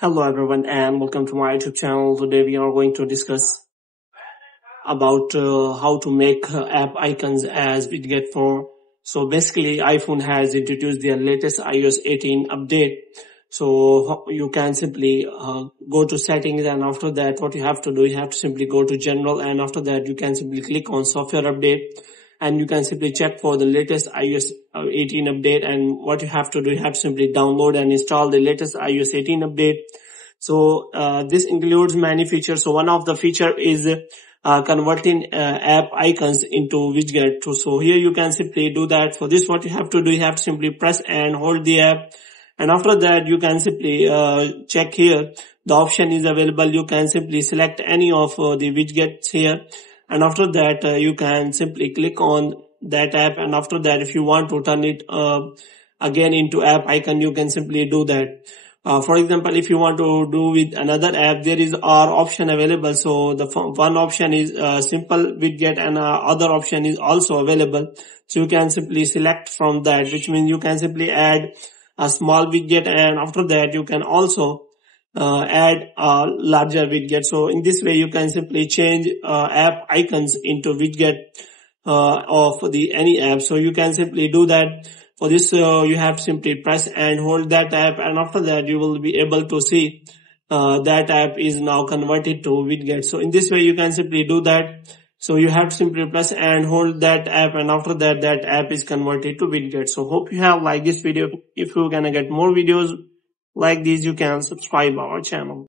Hello everyone and welcome to my YouTube channel. Today we are going to discuss about how to make app icons as widget for. So basically iPhone has introduced their latest iOS 18 update. So you can simply go to settings, and after that what you have to do, you have to simply go to general, and after that you can simply click on software update, and you can simply check for the latest iOS 18 update. And what you have to do, you have to simply download and install the latest iOS 18 update. So this includes many features. So one of the feature is converting app icons into widget. So here you can simply do that. For this, what you have to do, you have to simply press and hold the app, and after that you can simply check here. The option is available. You can simply select any of the widgets here, and after that you can simply click on that app, and after that if you want to turn it again into app icon, you can simply do that. For example, if you want to do with another app, there is R option available. So the one option is simple widget, and other option is also available. So you can simply select from that, which means you can simply add a small widget, and after that you can also add a larger widget. So in this way you can simply change app icons into widget of the any app. So you can simply do that. For this, you have to simply press and hold that app, and after that you will be able to see that app is now converted to widget. So in this way you can simply do that. So you have to simply press and hold that app, and after that that app is converted to widget. So hope you have liked this video. If you're gonna get more videos like these, you can subscribe our channel.